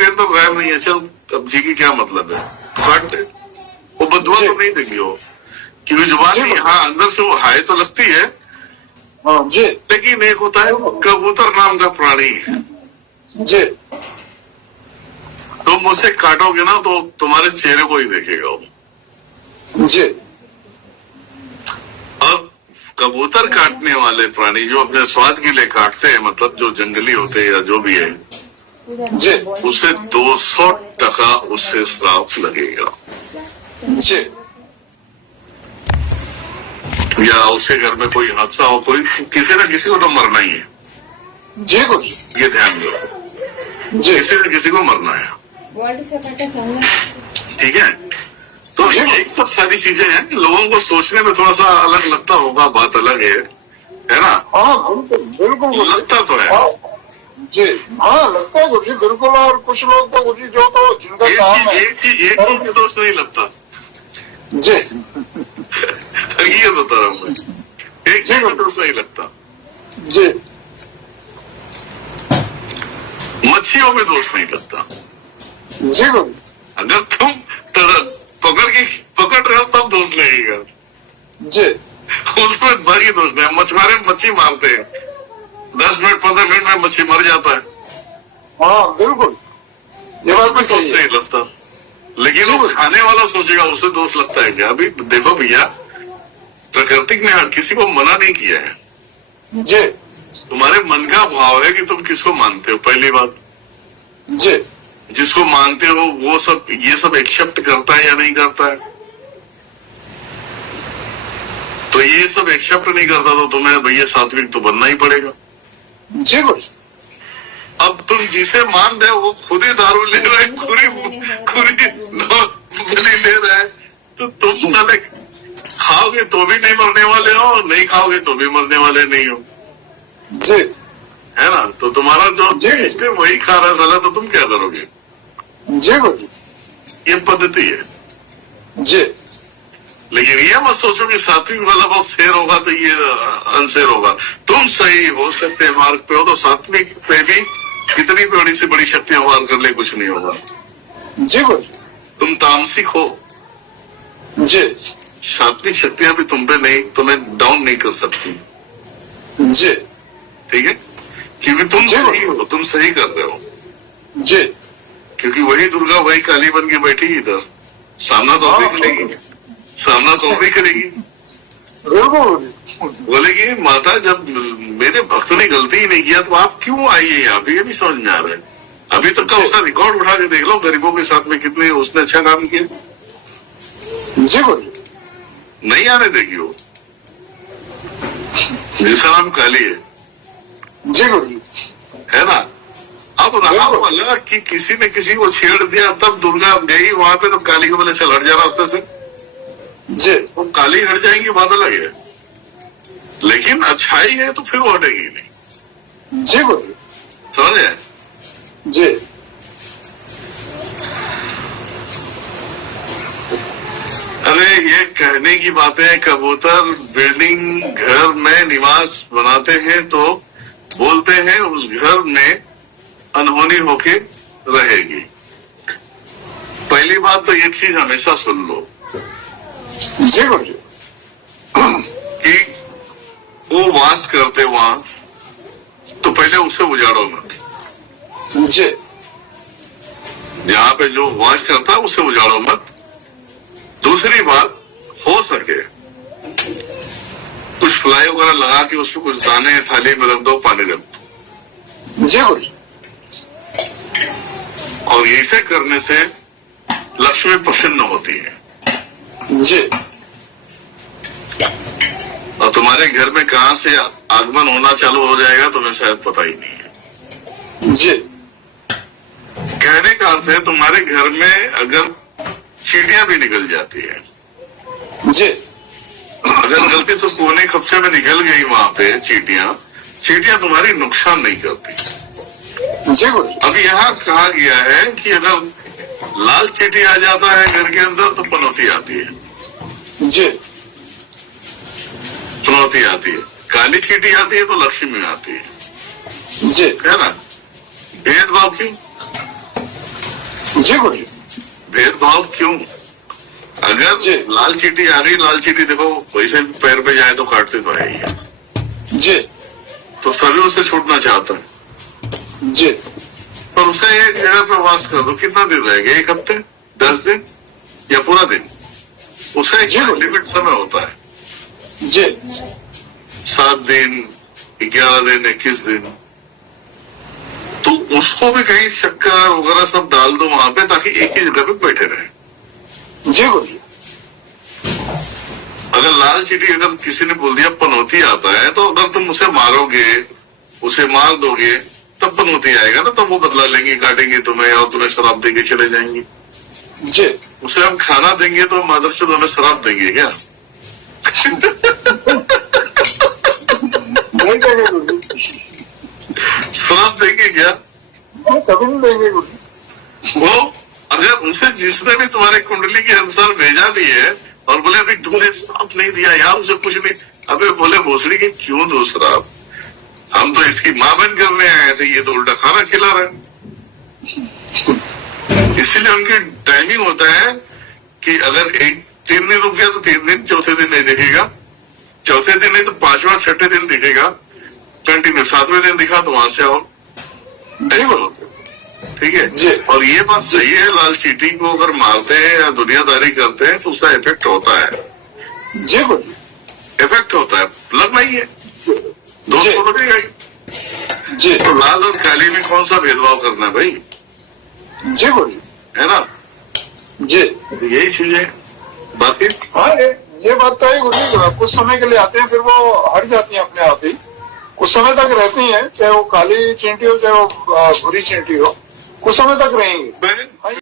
तेरे अंदर रैम नहीं है, चल अब जी की क्या मतलब है, काट दे। वो बदुआ तो नहीं देगी वो, क्योंकि जुबान नहीं, हाँ अंदर से वो हाय तो लगती है जी लेकिन एक होता है कबूतर नाम का प्राणी, जी तुम उसे काटोगे ना तो तुम्हारे चेहरे को ही देखेगा वो। जी और कबूतर काटने वाले प्राणी जो अपने स्वाद के लिए काटते हैं, मतलब जो जंगली होते हैं या जो भी है, जी उसे 200% उससे श्राप लगेगा, जी या उसके घर में कोई हादसा हो, कोई किसी न किसी को तो मरना ही है, जी गुरुजी ये ध्यान रखो, जी किसी न किसी को मरना है, ठीक है। तो ये सब सारी चीजें हैं, लोगों को सोचने में थोड़ा सा अलग लगता होगा, बात अलग है ना। हाँ बिल्कुल बिल्कुल गुरुजी। लगता तो है हाँ, जी हाँ लगता है गुरुजी बिल्कुल। और कुछ लोग तो गुरुजी जो तो जिनका काम है एक चीज भी दोस्त नहीं लगता, जी ये बता रहा हूँ मैं, एक चीज भी दोस्त नहीं लगता। जी मच्छियों में दोष नहीं लगता, जी गुरुजी अगर तुम पकड़ रहे हो तब दोष लगेगा, जी उसमें भारी दोष नहीं। मछुआरे मच्छी मारते हैं, 10 मिनट 15 मिनट में मच्छी मर जाता है, हाँ बिल्कुल ये बात भी दोष सही है। नहीं लगता। लेकिन वो खाने वाला सोचेगा उसे दोष लगता है क्या। अभी देखो भैया, प्रकृति ने किसी को मना नहीं किया है, जी तुम्हारे मन का भाव है कि तुम किसको मानते हो। पहली बात, जी जिसको मानते हो वो सब ये सब एक्सेप्ट करता है या नहीं करता है। तो ये सब एक्सेप्ट नहीं करता तो तुम्हें भैया सात्विक तो बनना ही पड़ेगा। जी गुरुजी अब तुम जिसे मान रहे हो वो खुद ही दारू ले रहा है, खुरी बलि ले रहा है, तो तुम साले खाओगे तो भी नहीं मरने वाले हो, नहीं खाओगे तो भी मरने वाले नहीं हो, जी है ना। तो तुम्हारा जो जी। टेस्ट है वही खा रहा है साला, तो तुम क्या करोगे। जी गुरुजी ये पद्धति है। जी लेकिन ये मत सोचो कि सात्विक वाला बहुत शेर होगा तो ये अनशेर होगा। तुम सही हो सत्य मार्ग पे हो तो सात्विक पे भी कितनी बड़ी से बड़ी शक्तियां वार कर ले कुछ नहीं होगा। जी गुरुजी तुम तामसिक हो, जी सात्विक शक्तियां भी तुम पे नहीं, तुम्हें डाउन नहीं कर सकती, जी ठीक है। क्योंकि तुम जी। सही हो, तुम सही कर रहे हो, जी क्योंकि वही दुर्गा वही काली बन के बैठी इधर, सामना तो भी करेगी, सामना तो भी करेगी। बिल्कुल बोलेगी माता जब मेरे भक्त ने गलती ही नहीं किया तो आप क्यों आई है यहाँ पे, ये नहीं समझ में आ रहा है। अभी तक का उसका रिकॉर्ड उठा के देख लो, गरीबों के साथ में कितने उसने अच्छा काम किया। जी गुरुजी नहीं आने देगी वो, जिसका नाम काली है, जी गुरुजी है ना। अब रहा वाला कि किसी ने किसी को छेड़ दिया, तब दुर्गा गई वहां पे तो काली को बोले चल हट जा रास्ते से, जी वो काली हट जाएंगी बात अलग है, लेकिन अच्छाई है तो फिर वो हटेगी नहीं, जी गुरुजी समझ आए। जी अरे ये कहने की बातें, कबूतर बिल्डिंग घर में निवास बनाते हैं तो बोलते हैं उस घर में अनहोनी होके रहेगी। पहली बात तो ये चीज हमेशा सुन लो जी गुरुजी कि वो वास करते वहां तो पहले उसे उजाड़ो मत, जी जहां पे जो वास करता है उसे उजाड़ो मत। दूसरी बात, हो सके कुछ फ्लाई वगैरह लगा के उसमें कुछ दाने थाली में रख दो, पानी रख दो, जी गुरुजी और ऐसे करने से लक्ष्मी प्रसन्न होती है। जी और तुम्हारे घर में कहां से आगमन होना चालू हो जाएगा तुम्हें शायद पता ही नहीं है। जी कहने का अर्थ है तुम्हारे घर में अगर चींटियां भी निकल जाती है, जी अगर गलती से कोने कपचे में निकल गई वहां पे चींटियां तुम्हारी नुकसान नहीं करती। जी गुरुजी अब यहाँ कहा गया है कि अगर लाल चींटी आ जाता है घर के अंदर तो पनौती आती है, जी पनौती आती है। काली चींटी आती है तो लक्ष्मी आती है, जी है ना। भेदभाव क्यों, जी गुरु जी। भेदभाव क्यों? अगर जी। लाल चींटी आ गई, लाल चींटी देखो वैसे भी पैर पे जाए तो काटते तो है ही है, जी तो सभी उसे छूटना चाहता है। जी पर उसे एक जगह पे वास कर दो, कितना दिन रहेगा? 1 हफ्ते, 10 दिन या पूरा दिन? उसे जी। एक लिमिट समय होता है, जी 7 दिन, 11 दिन, 21 दिन। तो उसको भी कहीं शक्कर वगैरह सब डाल दो वहां पे, ताकि एक ही जगह पे बैठे रहे। जी गुरु जी। अगर लाल चींटी, अगर किसी ने बोल दिया पनौती आता है, तो अगर तुम उसे मारोगे, उसे मार दोगे, तब पनौती आएगा ना, तब वो बदला लेंगे, काटेंगे तुम्हें और तुम्हें शराब देके चले जाएंगे। जी उसे हम खाना देंगे तो मदरचोद हमें शराब देंगे क्या? नहीं देंगे गुरु जी, शराब देंगे क्या? कभी नहीं देंगे गुरु जी। वो अगर उनसे जिसने भी तुम्हारे कुंडली के अनुसार भेजा भी है और बोले अभी तुमने श्राप नहीं दिया यार, उसे कुछ नहीं, अबे बोले भोसड़ी के क्यों दो श्राप? हम तो इसकी मां बन करने आए थे, ये तो उल्टा खाना खिला रहे हैं। इसीलिए उनकी टाइमिंग होता है कि अगर 3 दिन रुक गया तो 3 दिन, चौथे दिन नहीं दिखेगा, चौथे दिन नहीं तो 5वां 6ठे दिन दिखेगा, कंटिन्यू 7वें दिन दिखा तो वहां से आओ, ऐसा होता है। ठीक है जी। और ये बात सही है, लाल चींटी को अगर मारते हैं या दुनियादारी करते हैं तो उसका इफेक्ट होता है, जी गुरु जी। इफेक्ट होता है, लगना ही है, दोस्त जी। तो लगेगा ही। जी तो लाल और काली में कौन सा भेदभाव करना है भाई, जी गुरु जी। है ना? जी तो यही चीज है, बाकी हाँ ये बात तो है गुरु जी। कुछ समय के लिए आते हैं, फिर वो हट जाती हैं अपने आप ही, कुछ समय तक रहती हैं, चाहे वो काली चींटी हो चाहे वो भूरी चींटी हो, कुछ समय तक रहेंगी। मैं